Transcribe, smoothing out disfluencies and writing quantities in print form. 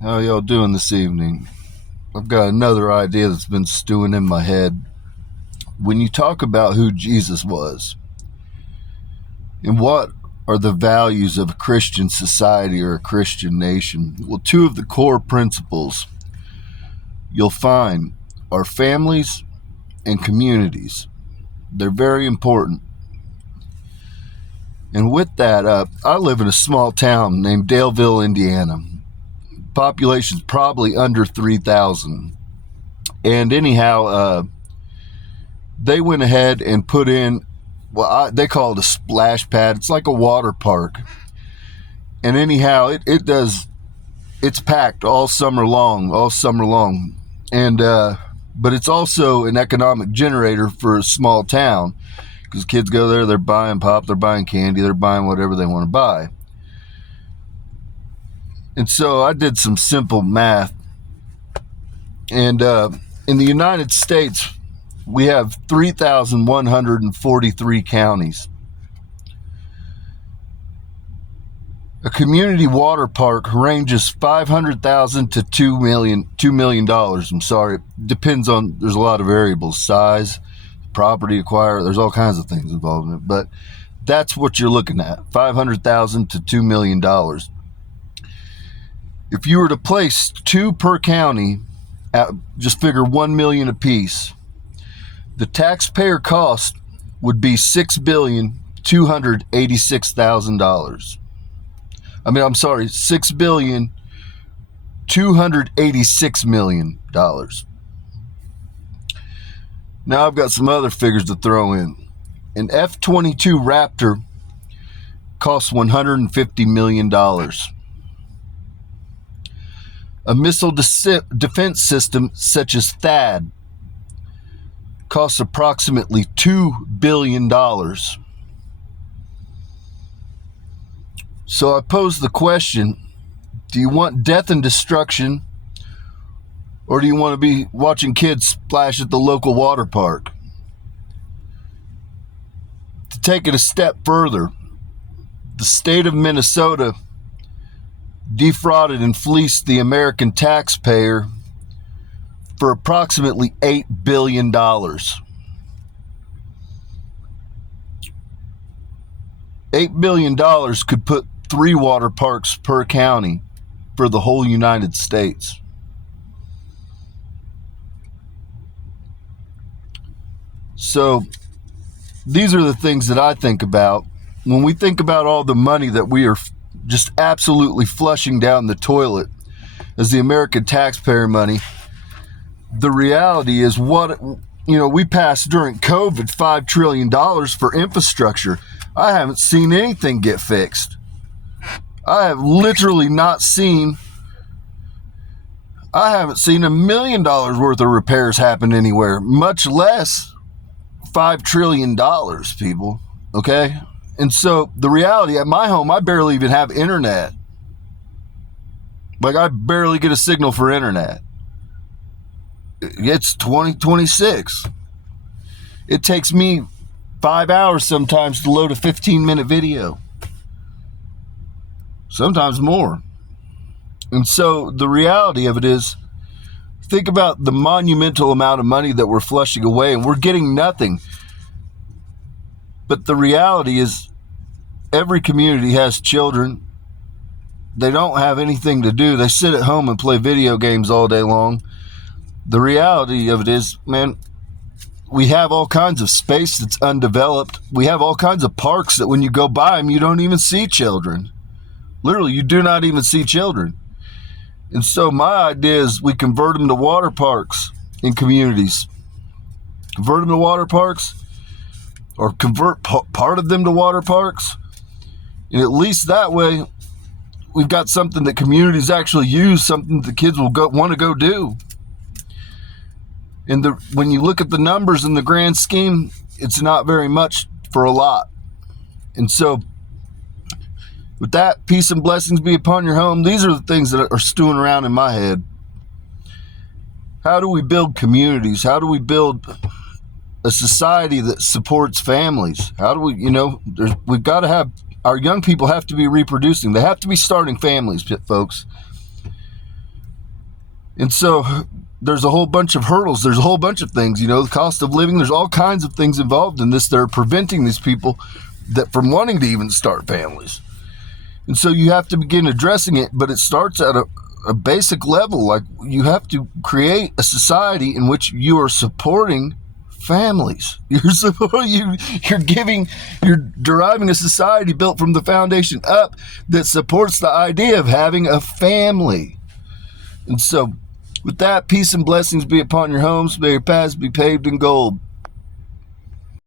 How y'all doing this evening? I've got another idea that's been stewing in my head. When you talk about who Jesus was and what are the values of a Christian society or a Christian nation, well, two of the core principles you'll find are families and communities. They're very important. And with that, I live in a small town named Daleville, Indiana. Population's probably under 3,000. And anyhow, they went ahead and put in they call it a splash pad. It's like a water park. And anyhow, it's packed all summer long. And but it's also an economic generator for a small town, because kids go there, they're buying pop, they're buying candy, they're buying whatever they want to buy. And so I did some simple math. And in the United States, we have 3,143 counties. A community water park ranges $500,000 to $2 million. I'm sorry. Depends on, there's a lot of variables. Size, property acquired, there's all kinds of things involved in it. But that's what you're looking at, $500,000 to $2 million. If you were to place two per county, just figure $1 million apiece, the taxpayer cost would be $6,286,000. $6,286,000,000. Now I've got some other figures to throw in. An F-22 Raptor costs $150 million. A missile defense system such as THAAD costs approximately $2 billion. So I pose the question, do you want death and destruction, or do you want to be watching kids splash at the local water park? To take it a step further, the state of Minnesota defrauded and fleeced the American taxpayer for approximately $8 billion. $8 billion could put 3 water parks per county for the whole United States. So these are the things that I think about when we think about all the money that we are just absolutely flushing down the toilet as the American taxpayer money. The reality is we passed during COVID $5 trillion for infrastructure. I haven't seen anything get fixed. I have literally not seen, I haven't seen $1 million worth of repairs happen anywhere, much less $5 trillion, people. Okay? And so the reality, at my home, I barely even have internet. Like, I barely get a signal for internet. It's 2026. It takes me 5 hours sometimes to load a 15-minute video. Sometimes more. And so the reality of it is, think about the monumental amount of money that we're flushing away, and we're getting nothing. But the reality is, every community has children. They don't have anything to do. They sit at home and play video games all day long. The reality of it is, man, we have all kinds of space that's undeveloped. We have all kinds of parks that when you go by them, you don't even see children. Literally, you do not even see children. And so my idea is we convert them to water parks in communities. Convert them to water parks, or convert part of them to water parks. And at least that way, we've got something that communities actually use, something the kids will want to go do. And when you look at the numbers in the grand scheme, it's not very much for a lot. And so, with that, peace and blessings be upon your home. These are the things that are stewing around in my head. How do we build communities? How do we build a society that supports families? How do we, we've got to have, our young people have to be reproducing. They have to be starting families, folks. And so there's a whole bunch of hurdles. There's a whole bunch of things, the cost of living. There's all kinds of things involved in this that are preventing these people from wanting to even start families. And so you have to begin addressing it, but it starts at a basic level. Like, you have to create a society in which you are supporting families. You're deriving a society built from the foundation up that supports the idea of having a family. And so, with that, peace and blessings be upon your homes. May your paths be paved in gold.